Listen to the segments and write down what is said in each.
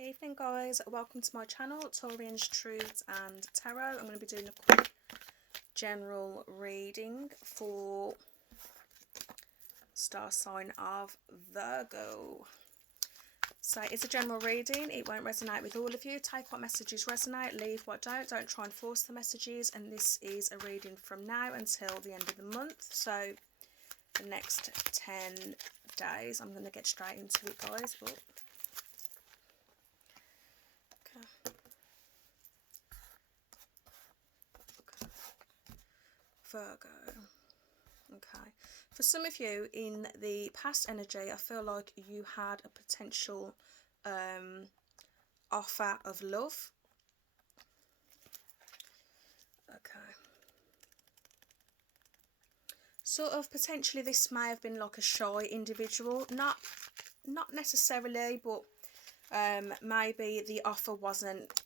Evening guys, welcome to my channel, Taurian's Truths and Tarot. I'm going to be doing a quick general reading for star sign of Virgo. So it's a general reading, it won't resonate with all of you. Take what messages resonate, leave what don't try and force the messages. And this is a reading from now until the end of the month, so the next 10 days. I'm going to get straight into it guys. Virgo. Okay, for some of you in the past energy, I feel like you had a potential offer of love. Okay, sort of potentially this may have been like a shy individual, not necessarily, but maybe the offer wasn't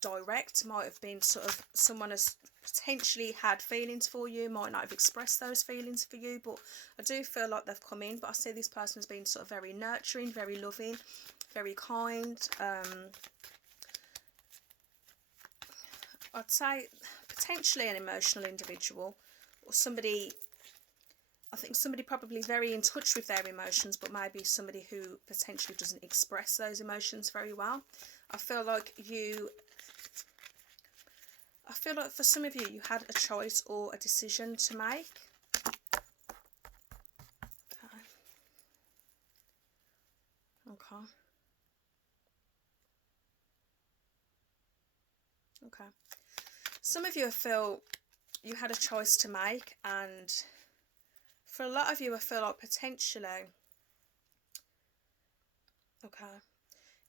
direct. Might have been sort of someone has potentially had feelings for you, might not have expressed those feelings for you, but I do feel like they've come in. But I see this person has been sort of very nurturing, very loving, very kind. I'd say potentially an emotional individual, or somebody, I think somebody probably very in touch with their emotions, but maybe somebody who potentially doesn't express those emotions very well. I feel like for some of you, you had a choice or a decision to make. Okay. Some of you feel you had a choice to make, and for a lot of you, I feel like potentially,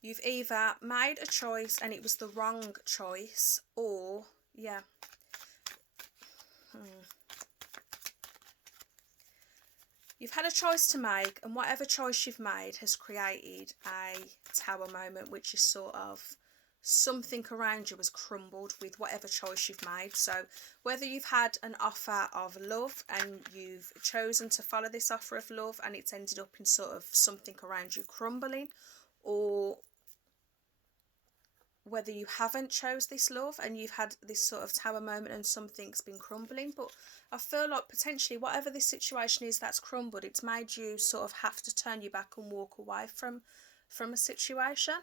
you've either made a choice and it was the wrong choice, or you've had a choice to make, and whatever choice you've made has created a tower moment, which is sort of something around you has crumbled with whatever choice you've made. So whether you've had an offer of love and you've chosen to follow this offer of love and it's ended up in sort of something around you crumbling, or whether you haven't chose this love and you've had this sort of tower moment and something's been crumbling. But I feel like potentially whatever this situation is that's crumbled, it's made you sort of have to turn your back and walk away from a situation,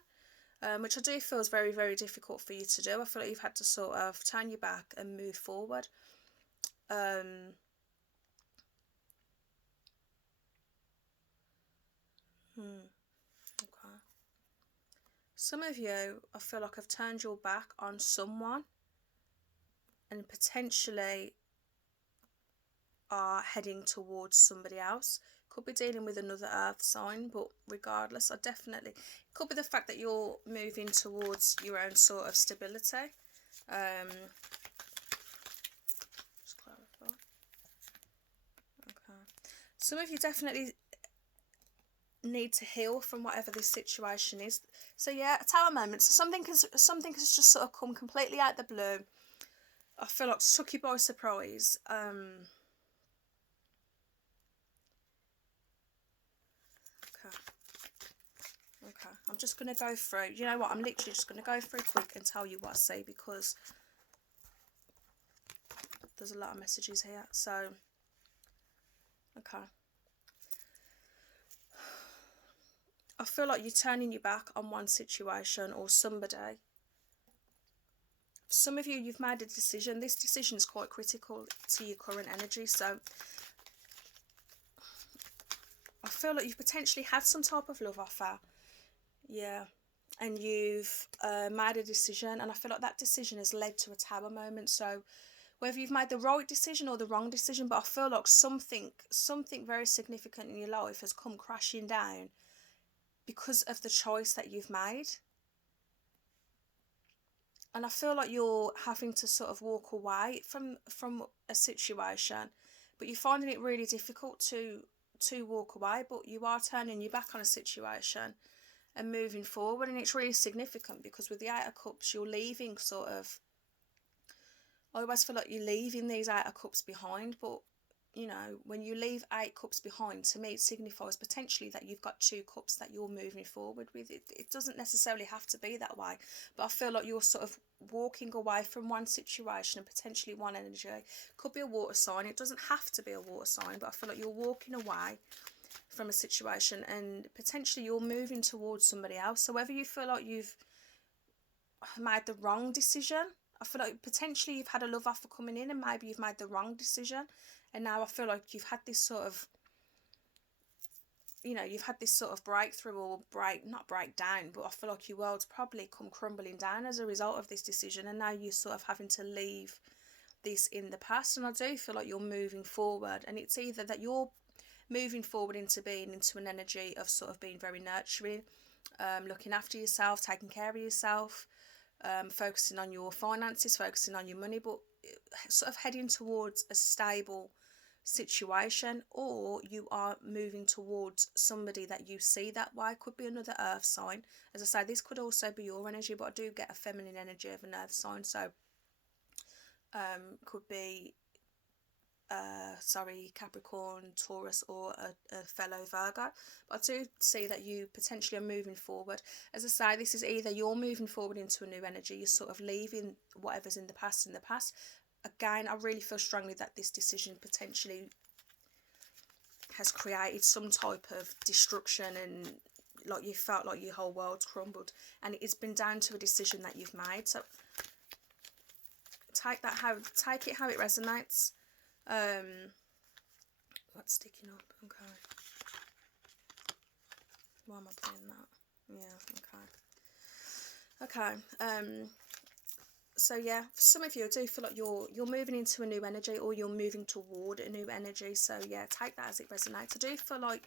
which I do feel is very, very difficult for you to do. I feel like you've had to sort of turn your back and move forward. Okay. Some of you, I feel like, have turned your back on someone and potentially are heading towards somebody else. Could be dealing with another earth sign, but regardless, it could be the fact that you're moving towards your own sort of stability. Just clarify. Okay. Some of you definitely need to heal from whatever this situation is. So yeah, a tower moment. So something has just sort of come completely out the blue. I feel like took you by surprise. Okay, I'm just going to go through. You know what? I'm literally just going to go through quick and tell you what I see, because there's a lot of messages here. So, okay. I feel like you're turning your back on one situation or somebody. Some of you, you've made a decision. This decision is quite critical to your current energy. So, I feel like you've potentially had some type of love offer. Yeah. And you've made a decision, and I feel like that decision has led to a tower moment. So whether you've made the right decision or the wrong decision, but I feel like something very significant in your life has come crashing down because of the choice that you've made. And I feel like you're having to sort of walk away from a situation, but you're finding it really difficult to walk away, but you are turning your back on a situation and moving forward. And it's really significant because with the Eight of Cups, you're leaving sort of, I always feel like you're leaving these Eight of Cups behind, but you know, when you leave 8 cups behind, to me it signifies potentially that you've got 2 cups that you're moving forward with. It doesn't necessarily have to be that way, but I feel like you're sort of walking away from one situation and potentially one energy. Could be a water sign, it doesn't have to be a water sign, but I feel like you're walking away from a situation and potentially you're moving towards somebody else. So whether you feel like you've made the wrong decision, I feel like potentially you've had a love offer coming in and maybe you've made the wrong decision, and now I feel like you've had this sort of, you know, you've had this sort of breakthrough, or not breakdown, but I feel like your world's probably come crumbling down as a result of this decision, and now you're sort of having to leave this in the past. And I do feel like you're moving forward, and it's either that you're moving forward into an energy of sort of being very nurturing, looking after yourself, taking care of yourself, focusing on your finances, focusing on your money, but sort of heading towards a stable situation, or you are moving towards somebody that you see that way. Could be another earth sign. As I say, this could also be your energy, but I do get a feminine energy of an earth sign, so could be Capricorn, Taurus, or a fellow Virgo. But I do see that you potentially are moving forward. As I say, this is either you're moving forward into a new energy, you're sort of leaving whatever's in the past. Again, I really feel strongly that this decision potentially has created some type of destruction, and like you felt like your whole world's crumbled, and it's been down to a decision that you've made. So take it how it resonates. What's sticking up? Okay. Why am I playing that? Yeah, okay. So yeah, for some of you, I do feel like you're moving into a new energy, or you're moving toward a new energy. So yeah, take that as it resonates. I do feel like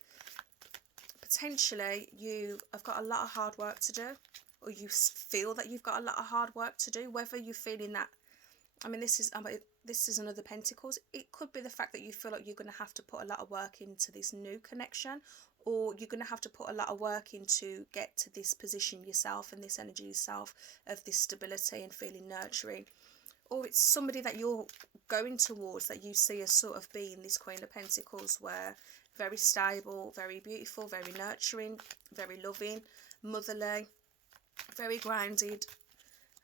potentially you have got a lot of hard work to do, or you feel that you've got a lot of hard work to do. Whether you're feeling that, I mean, this is another Pentacles. It could be the fact that you feel like you're going to have to put a lot of work into this new connection, or you're going to have to put a lot of work in to get to this position yourself and this energy yourself of this stability and feeling nurturing. Or it's somebody that you're going towards that you see as sort of being this Queen of Pentacles, where very stable, very beautiful, very nurturing, very loving, motherly, very grounded.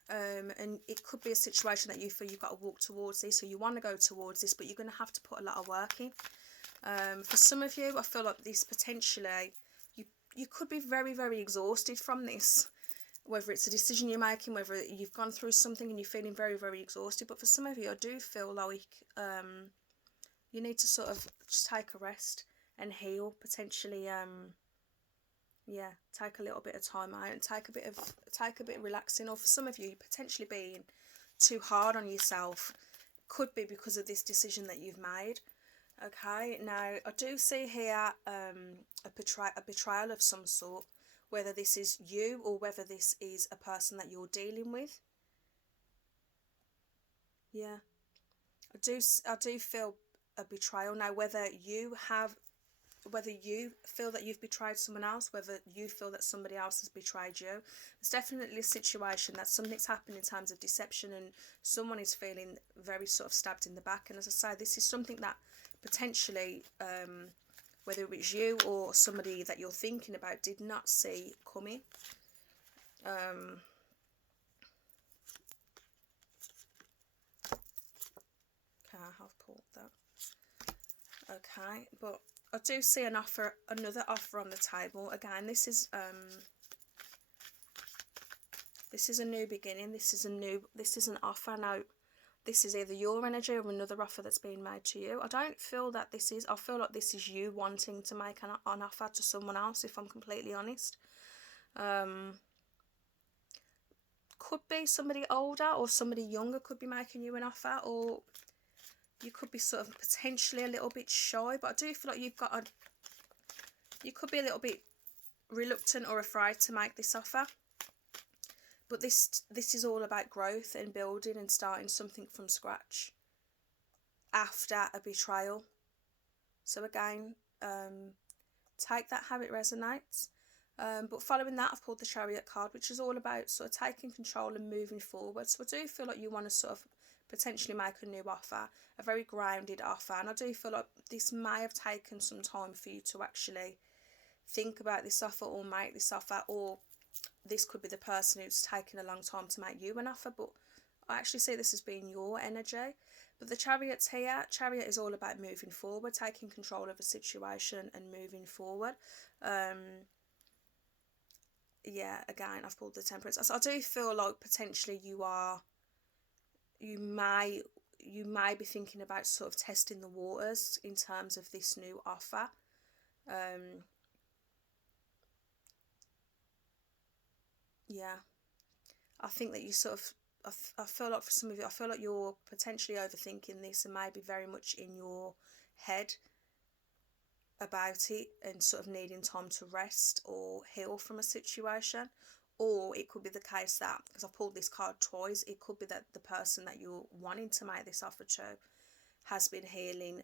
And it could be a situation that you feel you've got to walk towards this, or you want to go towards this, but you're going to have to put a lot of work in. For some of you, I feel like this potentially, you could be very, very exhausted from this, whether it's a decision you're making, whether you've gone through something and you're feeling very, very exhausted. But for some of you, I do feel like you need to sort of just take a rest and heal, potentially. Yeah, take a little bit of time out and take a bit of relaxing. Or for some of you, potentially being too hard on yourself could be because of this decision that you've made. Okay, now I do see here a betrayal of some sort, whether this is you or whether this is a person that you're dealing with. Yeah, I do feel a betrayal. Now, whether you feel that you've betrayed someone else, whether you feel that somebody else has betrayed you, it's definitely a situation that something's happened in terms of deception, and someone is feeling very sort of stabbed in the back. And as I say, this is something that potentially, whether it's you or somebody that you're thinking about, did not see coming. Okay, I've pulled that. Okay, but I do see another offer on the table. Again, this is a new beginning. This is an offer. Now, this is either your energy or another offer that's being made to you. I don't feel that I feel like this is you wanting to make an offer to someone else, if I'm completely honest. Could be somebody older or somebody younger could be making you an offer, or you could be sort of potentially a little bit shy, but I do feel like you could be a little bit reluctant or afraid to make this offer. But this is all about growth and building and starting something from scratch after a betrayal. So again, take that how it resonates. But following that, I've pulled the Chariot card, which is all about sort of taking control and moving forward. So I do feel like you want to sort of potentially make a new offer, a very grounded offer. And I do feel like this may have taken some time for you to actually think about this offer or make this offer, or this could be the person who's taken a long time to make you an offer. But I actually see this as being your energy. But the Chariot's here. Chariot is all about moving forward, taking control of a situation and moving forward. Yeah, again, I've pulled the Temperance. So I do feel like potentially you may be thinking about sort of testing the waters in terms of this new offer. Yeah, I think that you sort of, I feel like for some of you, I feel like you're potentially overthinking this and maybe very much in your head about it and sort of needing time to rest or heal from a situation. Or it could be the case that, because I pulled this card twice, it could be that the person that you're wanting to make this offer to has been healing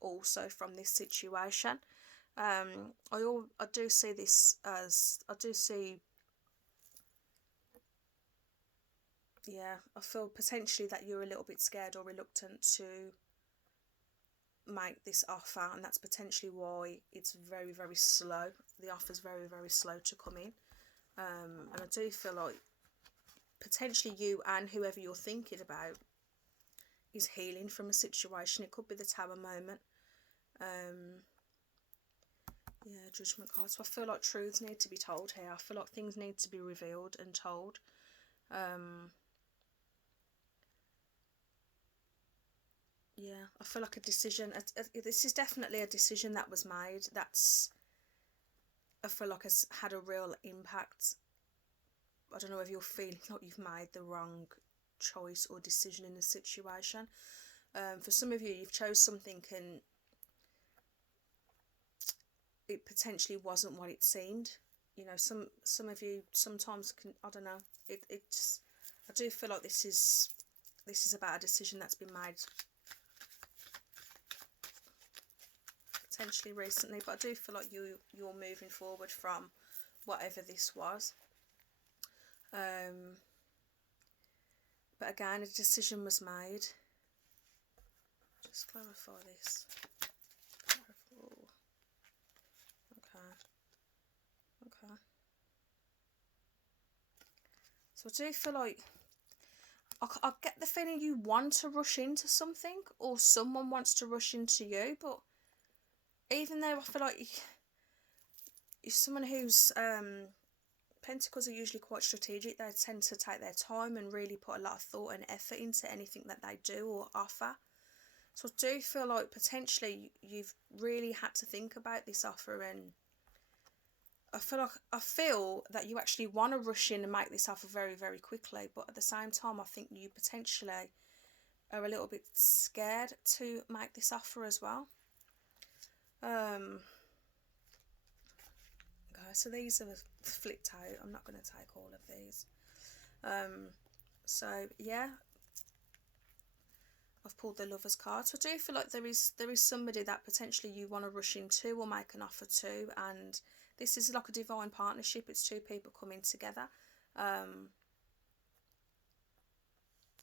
also from this situation. I do see this as, I do see, yeah, I feel potentially that you're a little bit scared or reluctant to make this offer, and that's potentially why it's very, very slow. The offer's very, very slow to come in. And I do feel like potentially you and whoever you're thinking about is healing from a situation. It could be the Tower moment. Yeah, Judgment card. So I feel like truths need to be told here. I feel like things need to be revealed and told. Yeah, I feel like a decision, this is definitely a decision that was made, that's, I feel like has had a real impact. I don't know if you're feeling like you've made the wrong choice or decision in a situation. For some of you, you've chose something and it potentially wasn't what it seemed. You know, some of you sometimes can, I don't know, it's, I do feel like this is about a decision that's been made potentially recently, but I do feel like you're moving forward from whatever this was. But again, a decision was made. Just clarify this. Okay. So I do feel like I get the feeling you want to rush into something, or someone wants to rush into you, but even though I feel like you're someone who's Pentacles are usually quite strategic, they tend to take their time and really put a lot of thought and effort into anything that they do or offer. So I do feel like potentially you've really had to think about this offer, and I feel that you actually want to rush in and make this offer very, very quickly, but at the same time I think you potentially are a little bit scared to make this offer as well. Okay, so these are flipped out. I'm not going to take all of these. So yeah, I've pulled the Lovers card. So I do feel like there is somebody that potentially you want to rush into or make an offer to, and this is like a divine partnership. It's two people coming together,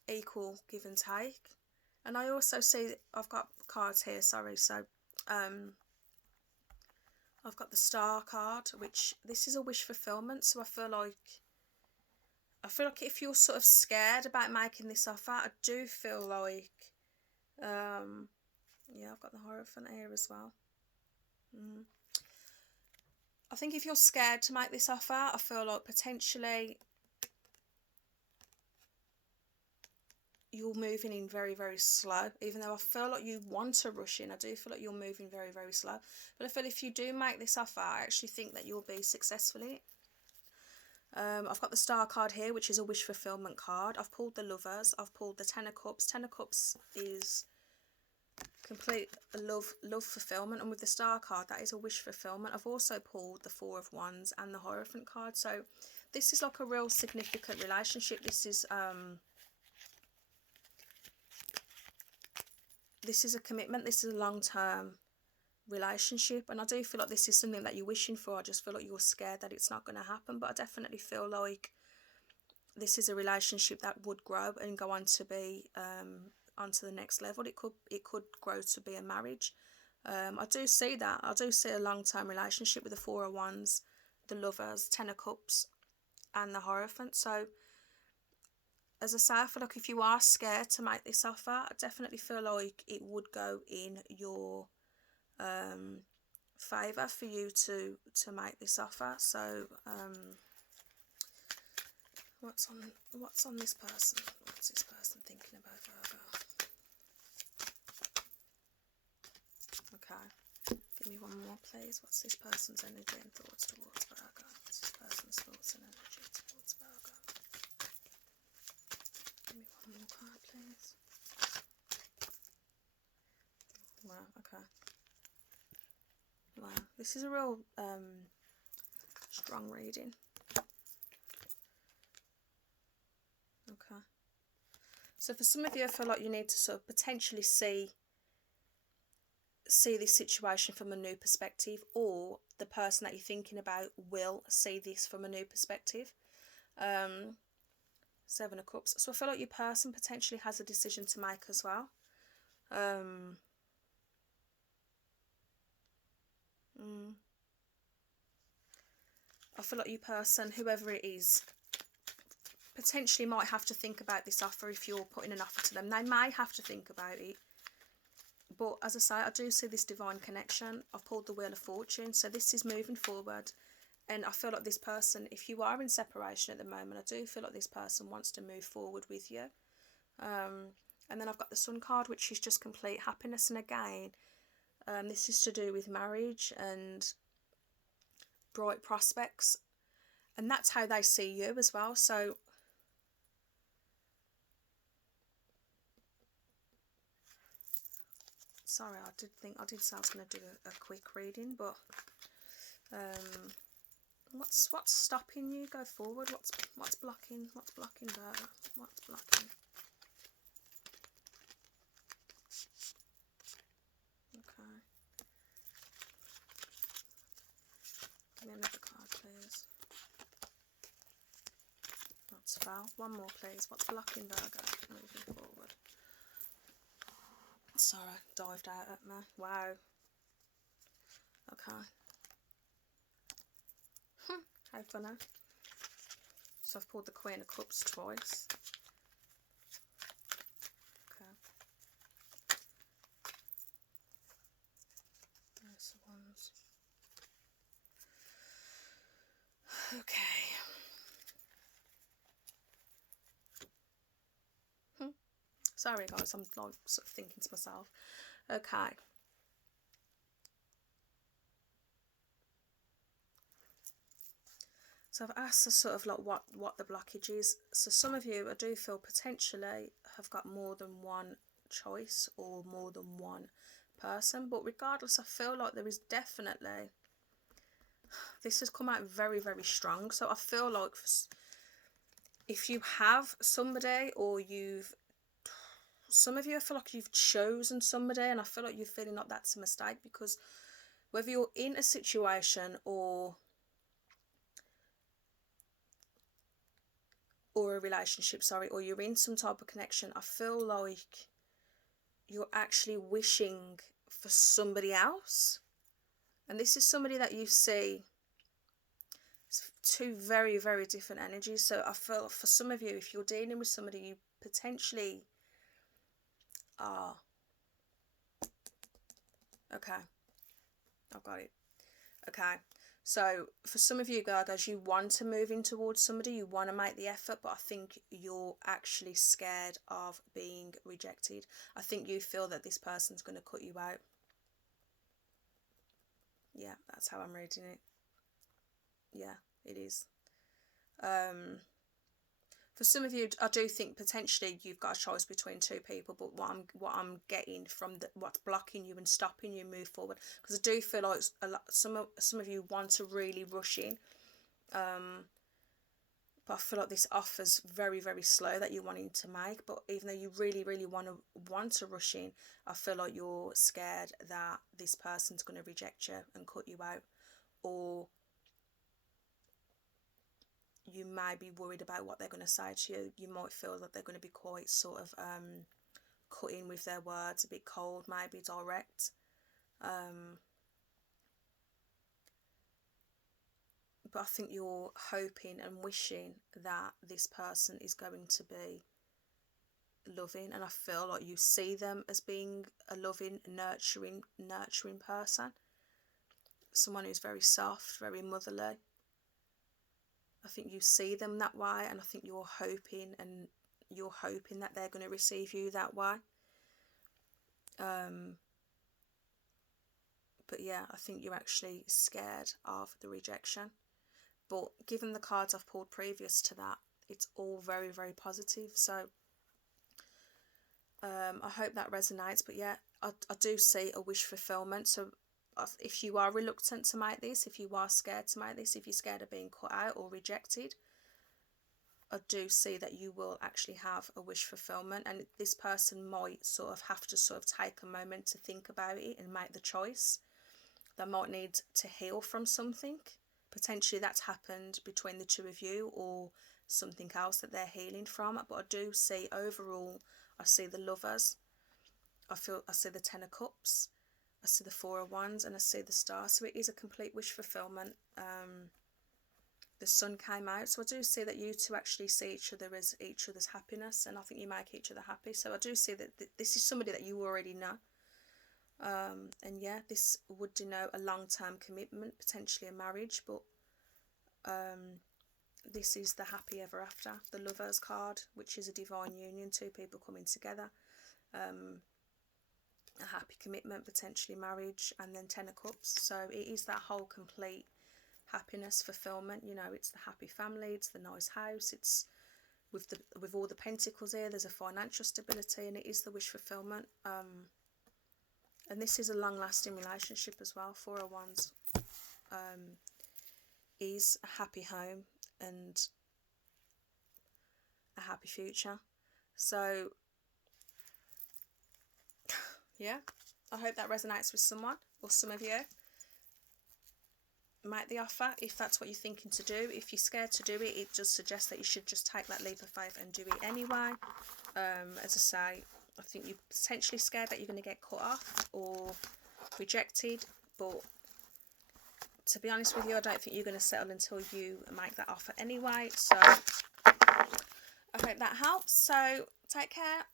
equal give and take. And I also see, I've got cards here, sorry, so I've got the Star card, which this is a wish fulfillment. So I feel like if you're sort of scared about making this offer, I do feel like yeah, I've got the Hierophant here as well. I think if you're scared to make this offer, I feel like potentially you're moving in very, very slow. Even though I feel like you want to rush in, I do feel like you're moving very, very slow. But I feel if you do make this offer, I actually think that you'll be successful in it. I've got the Star card here, which is a wish fulfillment card. I've pulled the Lovers. I've pulled the Ten of Cups. Ten of Cups is complete love fulfillment, and with the Star card, that is a wish fulfillment. I've also pulled the Four of Wands and the Hierophant card. So this is like a real significant relationship. This is a commitment. This is a long-term relationship, and I do feel like this is something that you're wishing for. I just feel like you're scared that it's not going to happen, but I definitely feel like this is a relationship that would grow and go on to be onto the next level. It could grow to be a marriage. I do see that. I do see a long-term relationship with the Four of Wands, the Lovers, Ten of Cups, and the Hierophant. So, as I say, I feel like if you are scared to make this offer, I definitely feel like it would go in your favour for you to make this offer. So, what's on this person? What's this person thinking about, Virgo? Okay, give me one more, please. What's this person's energy and thoughts towards Virgo? What's this person's thoughts and energy towards Virgo? Give me one more card, please. Wow, okay. Wow, this is a real strong reading. Okay. So for some of you, I feel like you need to sort of potentially see this situation from a new perspective, or the person that you're thinking about will see this from a new perspective. Seven of Cups. So I feel like your person potentially has a decision to make as well. I feel like your person, whoever it is, potentially might have to think about this offer if you're putting an offer to them. They may have to think about it. But as I say, I do see this divine connection. I've pulled the Wheel of Fortune. So this is moving forward. And I feel like this person, if you are in separation at the moment, I do feel like this person wants to move forward with you. And then I've got the Sun card, which is just complete happiness. And again, this is to do with marriage and bright prospects. And that's how they see you as well. So sorry, I did say I was going to do a quick reading, but what's stopping you? Go forward. What's blocking? What's blocking Virgo? What's blocking? Okay. Give me another card, please. That's foul. One more, please. What's blocking Virgo moving forward? Sorry, dived out at me. Wow. Okay. How funny. So I've pulled the Queen of Cups twice. Okay. There's the ones. Okay. Sorry guys, I'm like sort of thinking to myself. Okay. So I've asked sort of like what the blockage is. So some of you, I do feel potentially have got more than one choice or more than one person. But regardless, I feel like there is definitely, this has come out very, very strong. So I feel like if you have somebody, or some of you, I feel like you've chosen somebody, and I feel like you're feeling like that's a mistake, because whether you're in a situation or a relationship, sorry, or you're in some type of connection, I feel like you're actually wishing for somebody else. And this is somebody that you see, it's two very, very different energies. So I feel for some of you, if you're dealing with somebody, you potentially are. Okay, I've got it. Okay, so for some of you Virgos, you want to move in towards somebody, you want to make the effort, but I think you're actually scared of being rejected. I think you feel that this person's going to cut you out. Yeah, that's how I'm reading it. Yeah, it is. For some of you, I do think potentially you've got a choice between two people, but what I'm getting from what's blocking you and stopping you move forward, because I do feel like some of you want to really rush in, but I feel like this offer's very, very slow that you're wanting to make. But even though you really, really want to rush in, I feel like you're scared that this person's going to reject you and cut you out, or you may be worried about what they're going to say to you. You might feel that they're going to be quite sort of cutting with their words, a bit cold, maybe direct. But I think you're hoping and wishing that this person is going to be loving, and I feel like you see them as being a loving, nurturing person. Someone who's very soft, very motherly. I think you see them that way, and I think you're hoping that they're going to receive you that way. But yeah, I think you're actually scared of the rejection. But given the cards I've pulled previous to that, it's all very, very positive. So I hope that resonates. But yeah, I do see a wish fulfillment. So if you are reluctant to make this, if you are scared to make this, if you're scared of being cut out or rejected, I do see that you will actually have a wish fulfillment, and this person might sort of have to sort of take a moment to think about it and make the choice. They might need to heal from something. Potentially that's happened between the two of you, or something else that they're healing from. But I do see overall, I see the Lovers, I see the Ten of Cups, I see the Four of Wands, and I see the Star. So it is a complete wish fulfillment. The Sun came out, so I do see that you two actually see each other as each other's happiness, and I think you make each other happy. So I do see that this is somebody that you already know. And yeah, this would denote a long-term commitment, potentially a marriage, but this is the happy ever after, the Lovers card, which is a divine union, two people coming together, a happy commitment, potentially marriage, and then Ten of Cups. So it is that whole complete happiness, fulfillment. You know, it's the happy family, it's the nice house, it's with all the pentacles here, there's a financial stability, and it is the wish fulfillment. And this is a long-lasting relationship as well. Four of Wands is a happy home and a happy future. So yeah, I hope that resonates with someone or some of you. Make the offer if that's what you're thinking to do. If you're scared to do it, it just suggests that you should just take that leap of faith and do it anyway. As I say, I think you're potentially scared that you're going to get cut off or rejected, but to be honest with you, I don't think you're going to settle until you make that offer anyway. So I hope that helps. So take care.